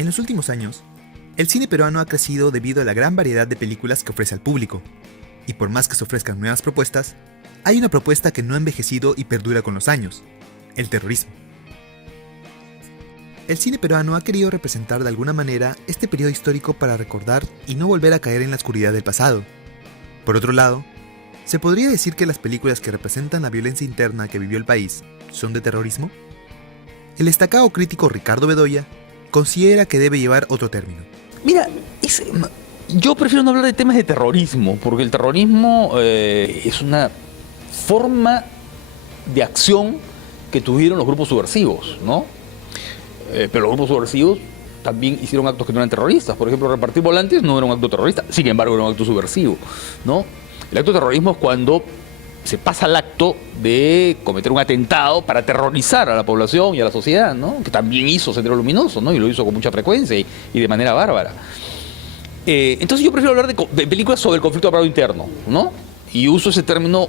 En los últimos años, el cine peruano ha crecido debido a la gran variedad de películas que ofrece al público, y por más que se ofrezcan nuevas propuestas, hay una propuesta que no ha envejecido y perdura con los años: el terrorismo. El cine peruano ha querido representar de alguna manera este periodo histórico para recordar y no volver a caer en la oscuridad del pasado. Por otro lado, ¿se podría decir que las películas que representan la violencia interna que vivió el país son de terrorismo? El destacado crítico Ricardo Bedoya considera que debe llevar otro término. Mira, yo prefiero no hablar de temas de terrorismo, porque el terrorismo es una forma de acción que tuvieron los grupos subversivos, ¿no? Pero los grupos subversivos también hicieron actos que no eran terroristas. Por ejemplo, repartir volantes no era un acto terrorista, sin embargo era un acto subversivo, ¿no? El acto de terrorismo es cuando se pasa al acto de cometer un atentado para aterrorizar a la población y a la sociedad, ¿no? Que también hizo Sendero Luminoso, ¿no? Y lo hizo con mucha frecuencia y de manera bárbara. Entonces yo prefiero hablar de películas sobre el conflicto armado interno, ¿no? Y uso ese término,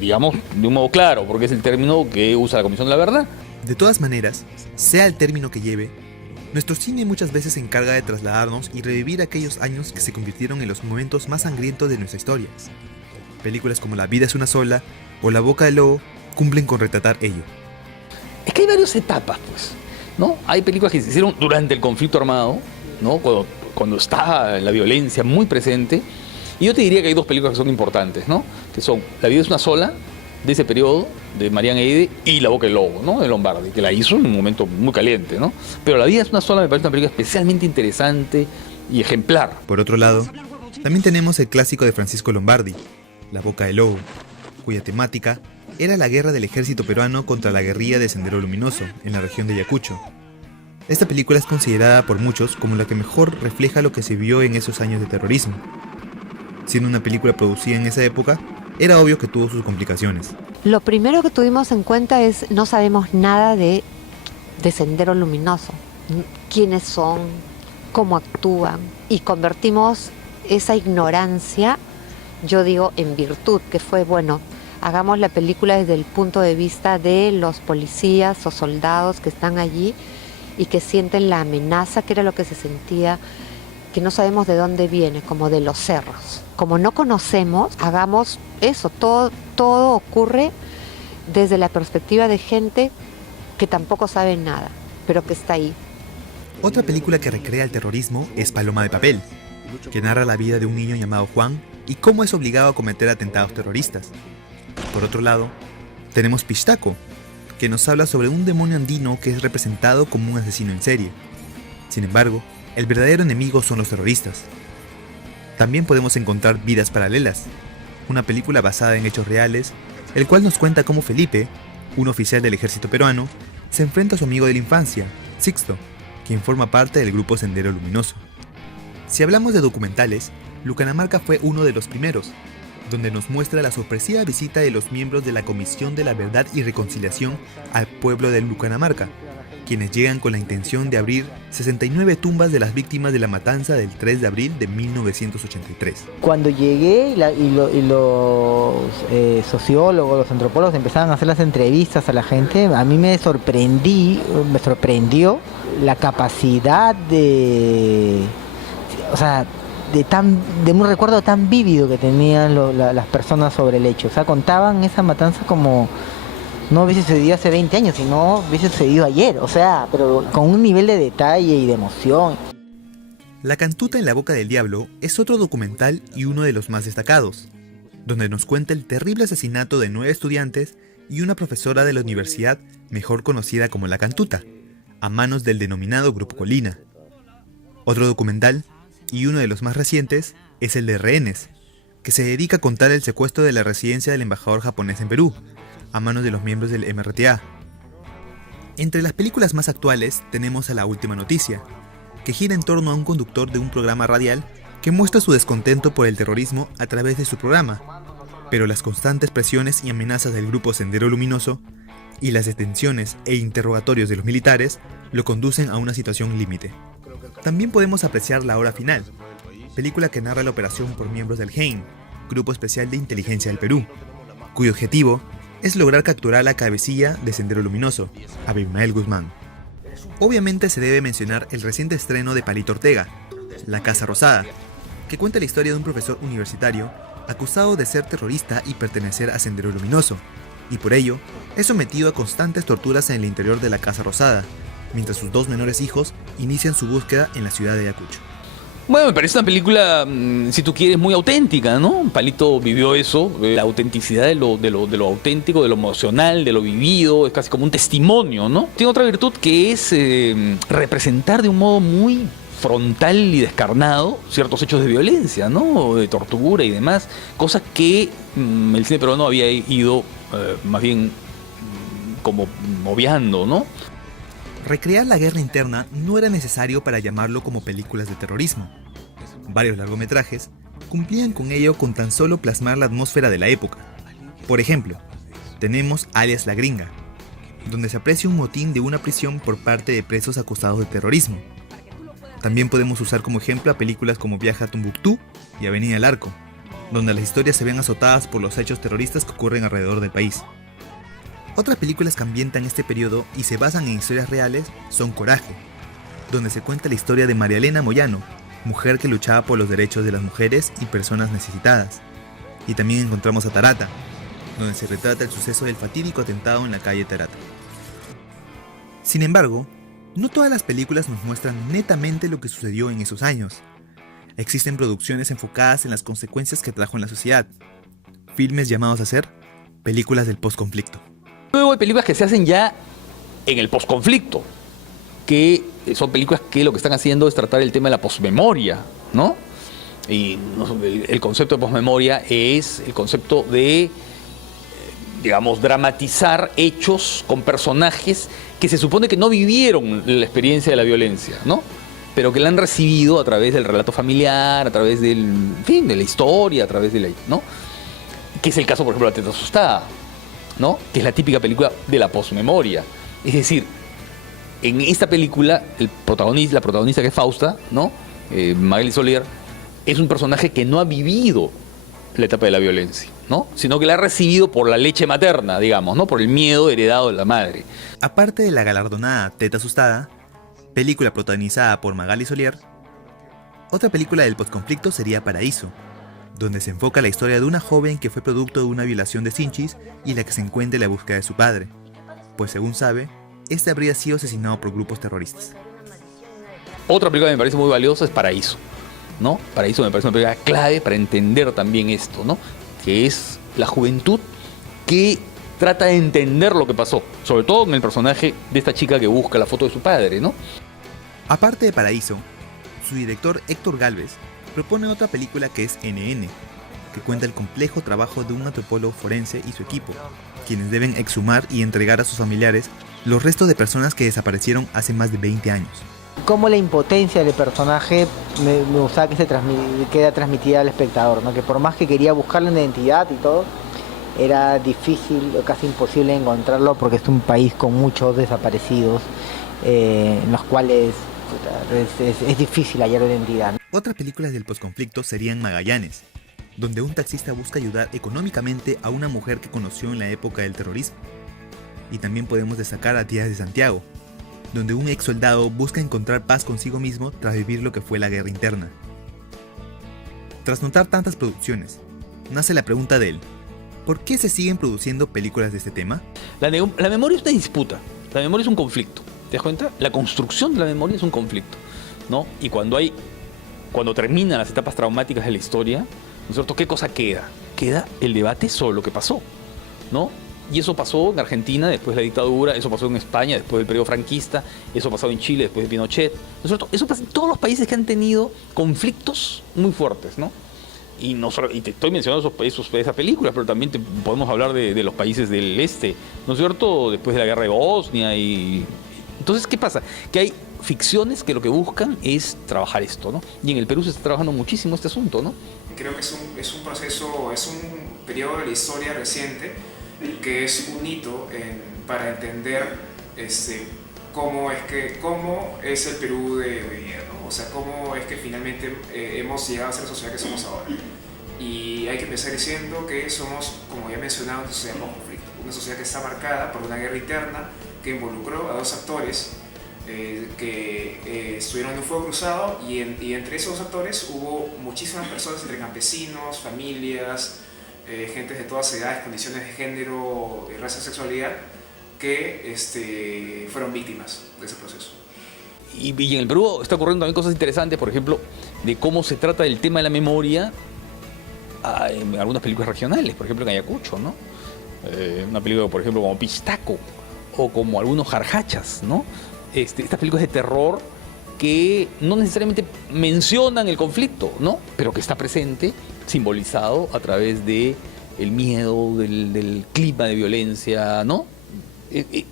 digamos, de un modo claro, porque es el término que usa la Comisión de la Verdad. De todas maneras, sea el término que lleve, nuestro cine muchas veces se encarga de trasladarnos y revivir aquellos años que se convirtieron en los momentos más sangrientos de nuestra historia. Películas como La vida es una sola o La boca del lobo cumplen con retratar ello. Es que hay varias etapas, pues, ¿no? Hay películas que se hicieron durante el conflicto armado, ¿no? Cuando está la violencia muy presente. Y yo te diría que hay dos películas que son importantes, ¿no? Que son La vida es una sola, de ese periodo, de Marián Eide, y La boca del lobo, ¿no? De Lombardi, que la hizo en un momento muy caliente, ¿no? Pero La vida es una sola me parece una película especialmente interesante y ejemplar. Por otro lado, también tenemos el clásico de Francisco Lombardi, La boca del lobo, cuya temática era la guerra del ejército peruano contra la guerrilla de Sendero Luminoso, en la región de Ayacucho. Esta película es considerada por muchos como la que mejor refleja lo que se vio en esos años de terrorismo. Siendo una película producida en esa época, era obvio que tuvo sus complicaciones. Lo primero que tuvimos en cuenta es no sabemos nada de Sendero Luminoso. Quiénes son, cómo actúan, y convertimos esa ignorancia, yo digo, en virtud, que fue, bueno, hagamos la película desde el punto de vista de los policías o soldados que están allí y que sienten la amenaza, que era lo que se sentía, que no sabemos de dónde viene, como de los cerros. Como no conocemos, hagamos eso, todo ocurre desde la perspectiva de gente que tampoco sabe nada, pero que está ahí. Otra película que recrea el terrorismo es Paloma de papel, que narra la vida de un niño llamado Juan y cómo es obligado a cometer atentados terroristas. Por otro lado, tenemos Pistaco, que nos habla sobre un demonio andino que es representado como un asesino en serie. Sin embargo, el verdadero enemigo son los terroristas. También podemos encontrar Vidas Paralelas, una película basada en hechos reales, el cual nos cuenta cómo Felipe, un oficial del ejército peruano, se enfrenta a su amigo de la infancia, Sixto, quien forma parte del grupo Sendero Luminoso. Si hablamos de documentales, Lucanamarca fue uno de los primeros, donde nos muestra la sorpresiva visita de los miembros de la Comisión de la Verdad y Reconciliación al pueblo de Lucanamarca, quienes llegan con la intención de abrir 69 tumbas de las víctimas de la matanza del 3 de abril de 1983. Cuando llegué y los sociólogos, los antropólogos empezaban a hacer las entrevistas a la gente, a mí me sorprendió la capacidad de un recuerdo tan vívido que tenían las personas sobre el hecho. O sea, contaban esa matanza como no hubiese sucedido hace 20 años, sino hubiese sucedido ayer, o sea, pero con un nivel de detalle y de emoción. La cantuta en la boca del diablo es otro documental y uno de los más destacados, donde nos cuenta el terrible asesinato de 9 estudiantes y una profesora de la universidad mejor conocida como La Cantuta, a manos del denominado Grupo Colina. Otro documental, y uno de los más recientes, es el de Rehenes, que se dedica a contar el secuestro de la residencia del embajador japonés en Perú, a manos de los miembros del MRTA. Entre las películas más actuales tenemos a La Última Noticia, que gira en torno a un conductor de un programa radial que muestra su descontento por el terrorismo a través de su programa, pero las constantes presiones y amenazas del grupo Sendero Luminoso y las detenciones e interrogatorios de los militares lo conducen a una situación límite. También podemos apreciar La Hora Final, película que narra la operación por miembros del GEIN, Grupo Especial de Inteligencia del Perú, cuyo objetivo es lograr capturar la cabecilla de Sendero Luminoso, Abimael Guzmán. Obviamente se debe mencionar el reciente estreno de Palito Ortega, La Casa Rosada, que cuenta la historia de un profesor universitario acusado de ser terrorista y pertenecer a Sendero Luminoso, y por ello es sometido a constantes torturas en el interior de la Casa Rosada, mientras sus 2 menores hijos inician su búsqueda en la ciudad de Ayacucho. Bueno, me parece una película, si tú quieres, muy auténtica, ¿no? Palito vivió eso, la autenticidad de lo auténtico, de lo emocional, de lo vivido, es casi como un testimonio, ¿no? Tiene otra virtud que es representar de un modo muy frontal y descarnado ciertos hechos de violencia, ¿no? De tortura y demás, cosas que el cine peruano había ido más bien como obviando, ¿no? Recrear la guerra interna no era necesario para llamarlo como películas de terrorismo. Varios largometrajes cumplían con ello con tan solo plasmar la atmósfera de la época. Por ejemplo, tenemos Alias La Gringa, donde se aprecia un motín de una prisión por parte de presos acusados de terrorismo. También podemos usar como ejemplo a películas como Viaje a Tombuctú y Avenida El Arco, donde las historias se ven azotadas por los hechos terroristas que ocurren alrededor del país. Otras películas que ambientan este periodo y se basan en historias reales son Coraje, donde se cuenta la historia de María Elena Moyano, mujer que luchaba por los derechos de las mujeres y personas necesitadas. Y también encontramos a Tarata, donde se retrata el suceso del fatídico atentado en la calle Tarata. Sin embargo, no todas las películas nos muestran netamente lo que sucedió en esos años. Existen producciones enfocadas en las consecuencias que trajo en la sociedad, filmes llamados a ser películas del posconflicto. Luego hay películas que se hacen ya en el posconflicto, que son películas que lo que están haciendo es tratar el tema de la posmemoria, ¿no? Y el concepto de posmemoria es el concepto de, digamos, dramatizar hechos con personajes que se supone que no vivieron la experiencia de la violencia, ¿no? Pero que la han recibido a través del relato familiar, a través del, en fin, de la historia, a través de la, ¿no? Que es el caso, por ejemplo, de La Teta Asustada, ¿no? Que es la típica película de la posmemoria. Es decir, en esta película, la protagonista que es Fausta, ¿no? Magali Solier, es un personaje que no ha vivido la etapa de la violencia, ¿no? Sino que la ha recibido por la leche materna, digamos, ¿no? Por el miedo heredado de la madre. Aparte de la galardonada Teta Asustada, película protagonizada por Magali Solier, otra película del posconflicto sería Paraíso, donde se enfoca la historia de una joven que fue producto de una violación de Sinchis y la que se encuentra en la búsqueda de su padre, pues según sabe, este habría sido asesinado por grupos terroristas. Otra película que me parece muy valiosa es Paraíso, ¿no? Paraíso me parece una película clave para entender también esto, ¿no? Que es la juventud que trata de entender lo que pasó, sobre todo en el personaje de esta chica que busca la foto de su padre, ¿no? Aparte de Paraíso, su director Héctor Gálvez propone otra película que es NN, que cuenta el complejo trabajo de un antropólogo forense y su equipo, quienes deben exhumar y entregar a sus familiares los restos de personas que desaparecieron hace más de 20 años. Como la impotencia del personaje me gustaba que queda transmitida al espectador, ¿no? Que por más que quería buscar la identidad y todo, era difícil o casi imposible encontrarlo porque es un país con muchos desaparecidos, en los cuales es difícil hallar identidad. Otras películas del posconflicto serían Magallanes, donde un taxista busca ayudar económicamente a una mujer que conoció en la época del terrorismo. Y también podemos destacar a Días de Santiago, donde un ex soldado busca encontrar paz consigo mismo tras vivir lo que fue la guerra interna. Tras notar tantas producciones, nace la pregunta de él: ¿por qué se siguen produciendo películas de este tema? La memoria es una disputa, la memoria es un conflicto, ¿te das cuenta? La construcción de la memoria es un conflicto, ¿no? Y cuando terminan las etapas traumáticas de la historia, ¿no es cierto? ¿Qué cosa queda? Queda el debate sobre lo que pasó, ¿no? Y eso pasó en Argentina después de la dictadura, eso pasó en España después del periodo franquista, eso pasó en Chile después de Pinochet, ¿no es cierto? Eso pasa en todos los países que han tenido conflictos muy fuertes, ¿no? Y te estoy mencionando esas películas, pero también podemos hablar de los países del este, ¿no es cierto? Después de la guerra de Bosnia y... Entonces, ¿qué pasa? Que hay ficciones que lo que buscan es trabajar esto, ¿no? Y en el Perú se está trabajando muchísimo este asunto, ¿no? Creo que es un proceso, es un periodo de la historia reciente que es un hito para entender cómo es el Perú de hoy día, ¿no? O sea, cómo es que finalmente hemos llegado a ser la sociedad que somos ahora. Y hay que empezar diciendo que somos, como ya he mencionado, una sociedad con conflicto, una sociedad que está marcada por una guerra interna que involucró a 2 actores que estuvieron en un fuego cruzado y entre esos actores hubo muchísimas personas, entre campesinos, familias, gentes de todas edades, condiciones de género, raza, sexualidad, que fueron víctimas de ese proceso. Y en el Perú está ocurriendo también cosas interesantes, por ejemplo, de cómo se trata el tema de la memoria en algunas películas regionales, por ejemplo en Ayacucho, ¿no? Una película, por ejemplo, como Pistaco o como algunos Jarjachas, ¿no? Estas películas de terror que no necesariamente mencionan el conflicto, ¿no? Pero que está presente, simbolizado a través de el miedo, del clima de violencia, ¿no?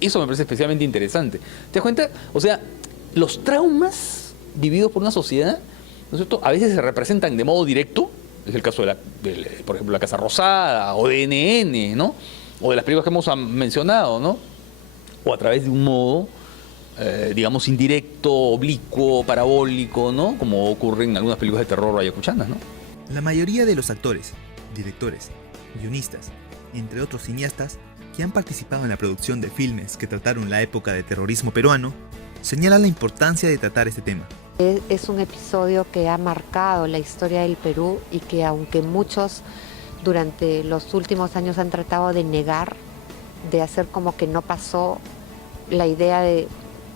Eso me parece especialmente interesante. ¿Te das cuenta? O sea, los traumas vividos por una sociedad, ¿no es cierto?, a veces se representan de modo directo, es el caso por ejemplo, La Casa Rosada o de NN, ¿no? O de las películas que hemos mencionado, ¿no? O a través de un modo, digamos, indirecto, oblicuo, parabólico, ¿no? Como ocurre en algunas películas de terror ayacuchanas, ¿no? La mayoría de los actores, directores, guionistas, entre otros cineastas, que han participado en la producción de filmes que trataron la época de terrorismo peruano, señalan la importancia de tratar este tema. Es un episodio que ha marcado la historia del Perú y que aunque muchos durante los últimos años han tratado de negar, de hacer como que no pasó, la idea de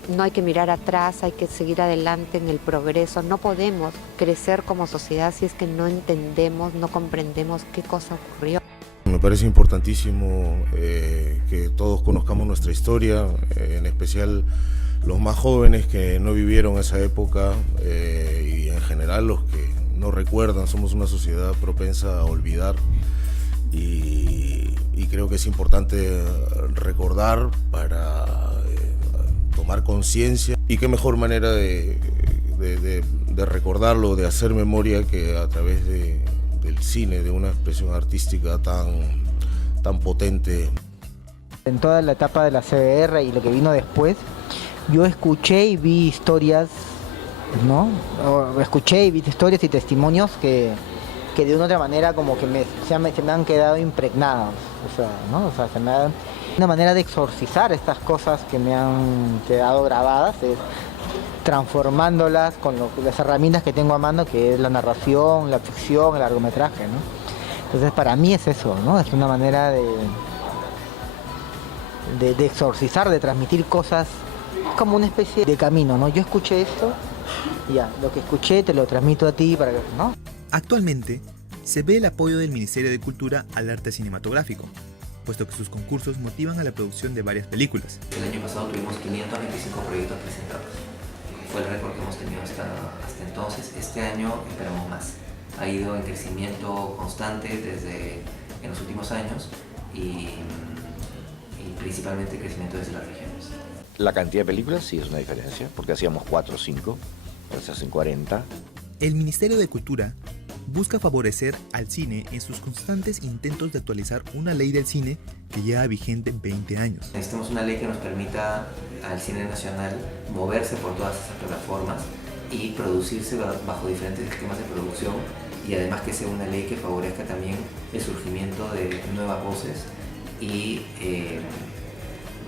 no hay que mirar atrás, hay que seguir adelante en el progreso. No podemos crecer como sociedad si es que no entendemos, no comprendemos qué cosa ocurrió. Me parece importantísimo que todos conozcamos nuestra historia, en especial los más jóvenes que no vivieron esa época y en general los que no recuerdan. Somos una sociedad propensa a olvidar y creo que es importante recordar para tomar conciencia. Y qué mejor manera de recordarlo, de hacer memoria, que a través del cine, de una expresión artística tan potente. En toda la etapa de la CBR y lo que vino después, yo escuché y vi historias, ¿no? Escuché y vi historias y testimonios que de una u otra manera como que se me han quedado impregnados, o sea, ¿no? O sea, se me ha una manera de exorcizar estas cosas que me han quedado grabadas, es transformándolas con las herramientas que tengo a mano, que es la narración, la ficción, el largometraje, ¿no? Entonces para mí es eso, ¿no? Es una manera de exorcizar, de transmitir cosas, como una especie de camino, ¿no? Yo escuché esto, y ya, lo que escuché te lo transmito a ti para que, ¿no? Actualmente, se ve el apoyo del Ministerio de Cultura al arte cinematográfico, puesto que sus concursos motivan a la producción de varias películas. El año pasado tuvimos 525 proyectos presentados. Fue el récord que hemos tenido hasta entonces. Este año esperamos más. Ha ido en crecimiento constante en los últimos años y principalmente crecimiento desde las regiones. La cantidad de películas sí es una diferencia, porque hacíamos 4 o 5, ahora se hacen 40. El Ministerio de Cultura busca favorecer al cine en sus constantes intentos de actualizar una ley del cine que lleva vigente 20 años. Necesitamos una ley que nos permita al cine nacional moverse por todas esas plataformas y producirse bajo diferentes esquemas de producción, y además que sea una ley que favorezca también el surgimiento de nuevas voces y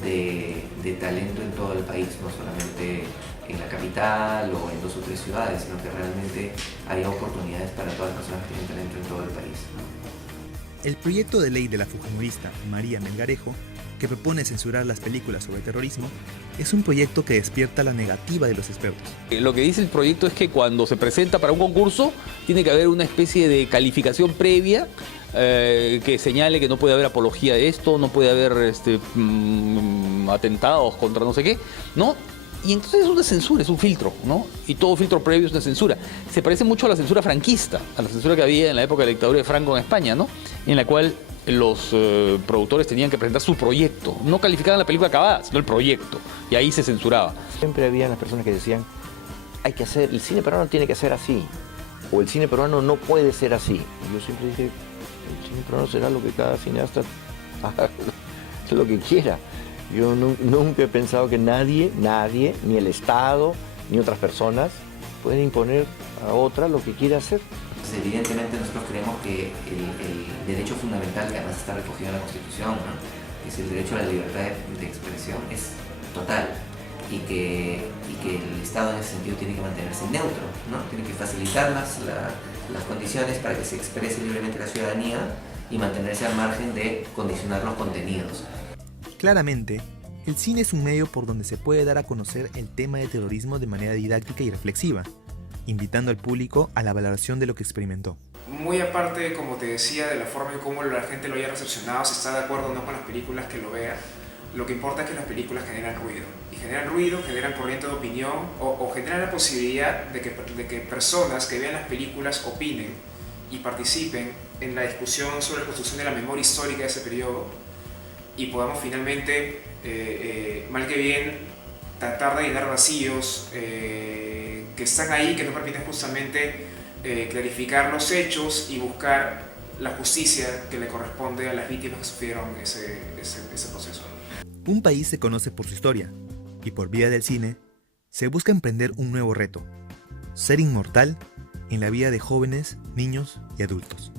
de talento en todo el país, no solamente en la capital o en 2 o 3 ciudades, sino que realmente haya oportunidades para todas las personas que tienen talento en todo el país. El proyecto de ley de la fujimorista María Melgarejo, que propone censurar las películas sobre terrorismo, es un proyecto que despierta la negativa de los expertos. Lo que dice el proyecto es que cuando se presenta para un concurso tiene que haber una especie de calificación previa que señale que no puede haber apología de esto, no puede haber atentados contra no sé qué, ¿no? Y entonces es una censura, es un filtro, ¿no? Y todo filtro previo es una censura. Se parece mucho a la censura franquista, a la censura que había en la época de la dictadura de Franco en España, ¿no? En la cual los productores tenían que presentar su proyecto. No calificaban la película acabada, sino el proyecto. Y ahí se censuraba. Siempre había las personas que decían, el cine peruano tiene que ser así, o el cine peruano no puede ser así. Y yo siempre dije, el cine peruano será lo que cada cineasta haga lo que quiera. Yo nunca he pensado que nadie, ni el Estado, ni otras personas, pueden imponer a otra lo que quiere hacer. Pues evidentemente nosotros creemos que el derecho fundamental, que además está recogido en la Constitución, ¿no?, que es el derecho a la libertad de expresión, es total. y que el Estado en ese sentido tiene que mantenerse neutro, ¿no? Tiene que facilitar las condiciones para que se exprese libremente la ciudadanía y mantenerse al margen de condicionar los contenidos. Claramente, el cine es un medio por donde se puede dar a conocer el tema del terrorismo de manera didáctica y reflexiva, invitando al público a la valoración de lo que experimentó. Muy aparte, como te decía, de la forma en cómo la gente lo haya recepcionado, si está de acuerdo o no con las películas que lo vea, lo que importa es que las películas generan ruido. Y generan ruido, generan corriente de opinión o generan la posibilidad de que personas que vean las películas opinen y participen en la discusión sobre la construcción de la memoria histórica de ese periodo y podamos finalmente, mal que bien, tratar de llenar vacíos que están ahí, que nos permiten justamente clarificar los hechos y buscar la justicia que le corresponde a las víctimas que sufrieron ese proceso. Un país se conoce por su historia, y por vía del cine, se busca emprender un nuevo reto: ser inmortal en la vida de jóvenes, niños y adultos.